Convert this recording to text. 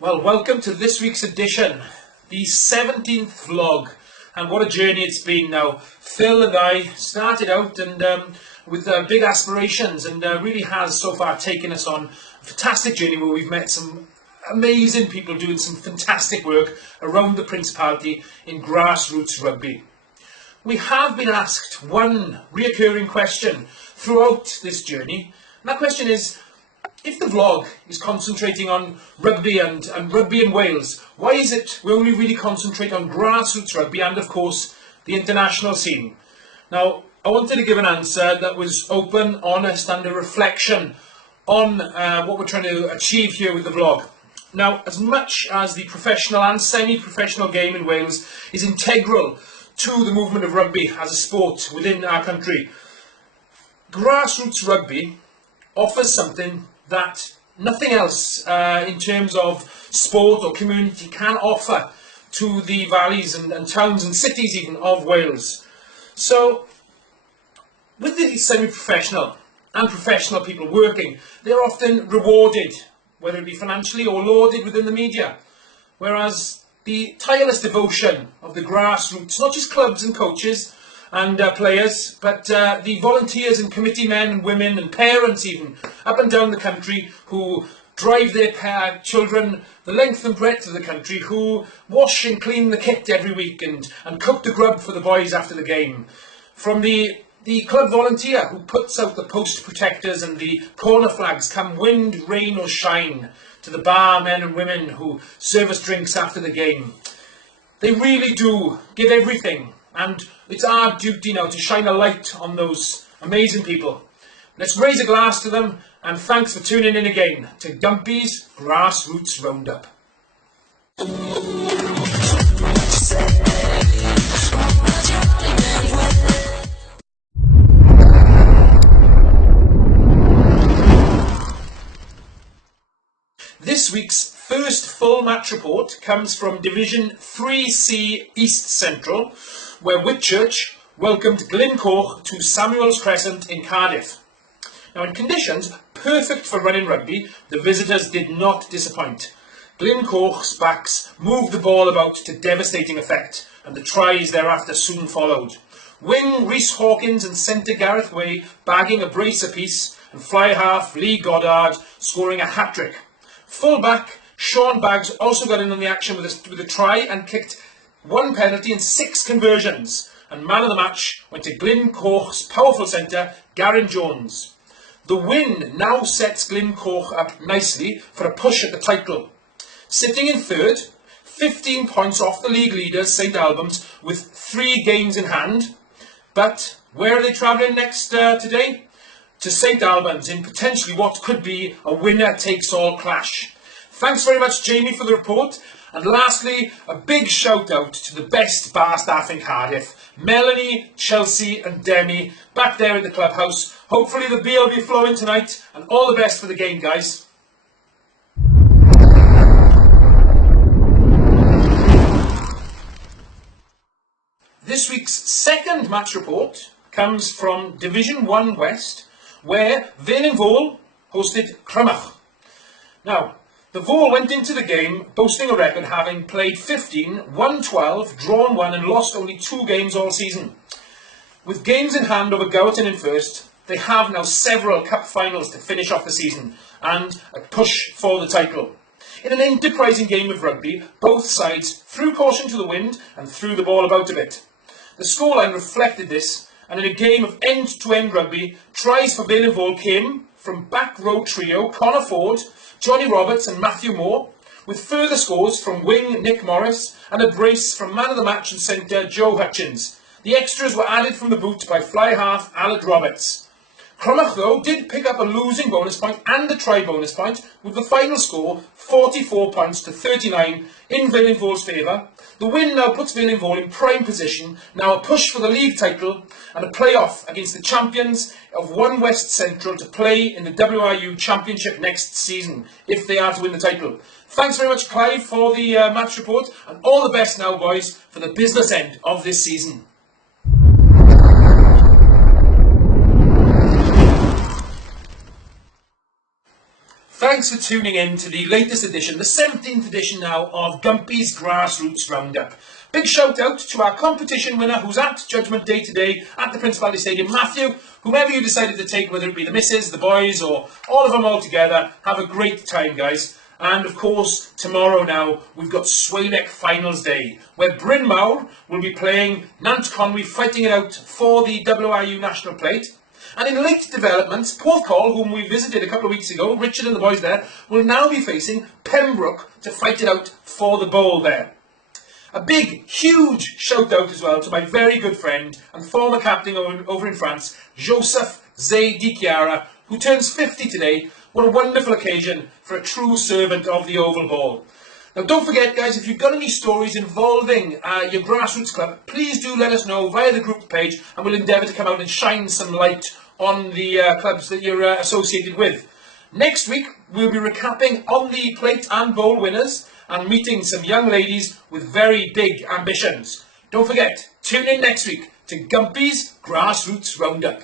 Well, welcome to this week's edition, the 17th vlog, and what a journey it's been now. Phil and I started out with big aspirations, and really has so far taken us on a fantastic journey where we've met some amazing people doing some fantastic work around the Principality in grassroots rugby. We have been asked one reoccurring question throughout this journey, and that question is, if the vlog is concentrating on rugby and rugby in Wales, why is it we only really concentrate on grassroots rugby and, of course, the international scene? Now, I wanted to give an answer that was open, honest, and a reflection on what we're trying to achieve here with the vlog. Now, as much as the professional and semi-professional game in Wales is integral to the movement of rugby as a sport within our country, grassroots rugby offers something that nothing else in terms of sport or community can offer to the valleys and towns and cities even of Wales. So with the semi-professional and professional people working, they're often rewarded, whether it be financially or lauded within the media, whereas the tireless devotion of the grassroots, not just clubs and coaches and players, but the volunteers and committee men and women and parents even up and down the country who drive their children the length and breadth of the country, who wash and clean the kit every week and cook the grub for the boys after the game. From the club volunteer who puts out the post protectors and the corner flags come wind, rain or shine, to the bar men and women who serve us drinks after the game. They really do give everything, and it's our duty now to shine a light on those amazing people. Let's raise a glass to them, and thanks for tuning in again to Gumpy's Grassroots Roundup. This week's first full match report comes from Division 3C East Central, where Whitchurch welcomed Glencoe to Samuel's Crescent in Cardiff. Now, in conditions perfect for running rugby, the visitors did not disappoint. Glencoe's backs moved the ball about to devastating effect, and the tries thereafter soon followed. Wing Rhys Hawkins and centre Gareth Way bagging a brace apiece, and fly half Lee Goddard scoring a hat-trick. Full back Sean Baggs also got in on the action with a try and kicked one penalty and 6 conversions, and man of the match went to Glencoe's powerful centre, Garen Jones. The win now sets Glencoe up nicely for a push at the title. Sitting in third, 15 points off the league leaders St Albans with 3 games in hand. But where are they travelling next today? To St Albans in potentially what could be a winner-takes-all clash. Thanks very much, Jamie, for the report. And lastly, a big shout out to the best bar staff in Cardiff, Melanie, Chelsea and Demi, back there at the clubhouse. Hopefully the beer will be flowing tonight, and all the best for the game, guys. This week's second match report comes from Division 1 West, where Vale hosted Crymych. Now, the Vole went into the game boasting a record having played 15, won 12, drawn 1 and lost only 2 games all season. With games in hand over Gowerton in first, they have now several cup finals to finish off the season and a push for the title. In an enterprising game of rugby, both sides threw caution to the wind and threw the ball about a bit. The scoreline reflected this, and in a game of end-to-end rugby, tries for Vale came from back row trio Connor Ford, Johnny Roberts and Matthew Moore, with further scores from wing Nick Morris and a brace from man of the match and centre Joe Hutchins. The extras were added from the boot by fly half Aled Roberts. Crymych, though, did pick up a losing bonus point and a try bonus point, with the final score 44 points to 39 in Vale favour. The win now puts Vale in prime position, now a push for the league title and a play-off against the champions of 1 West Central to play in the WRU Championship next season, if they are to win the title. Thanks very much, Clive, for the match report, and all the best now, boys, for the business end of this season. thanks for tuning in to the latest edition, the 17th edition now of Gumpy's Grassroots Roundup. Big shout out to our competition winner who's at Judgment Day today at the Principality Stadium. Matthew, whomever you decided to take, whether it be the missus, the boys or all of them all together, have a great time, guys. And of course, tomorrow now, we've got Swaneck Finals Day, where Bryn Mawr will be playing Nant Conwy, fighting it out for the WRU National Plate. And in late developments, Porthcawl, whom we visited a couple of weeks ago, Richard and the boys there, will now be facing Pembroke to fight it out for the bowl there. A big, huge shout out as well to my very good friend and former captain over in France, Joseph Zé Di Chiara, who turns 50 today. What a wonderful occasion for a true servant of the Oval Ball. Now don't forget, guys, if you've got any stories involving your grassroots club, please do let us know via the group page and we'll endeavour to come out and shine some light on the clubs that you're associated with. Next week, we'll be recapping on the plate and bowl winners and meeting some young ladies with very big ambitions. Don't forget, tune in next week to Gumpy's Grassroots Roundup.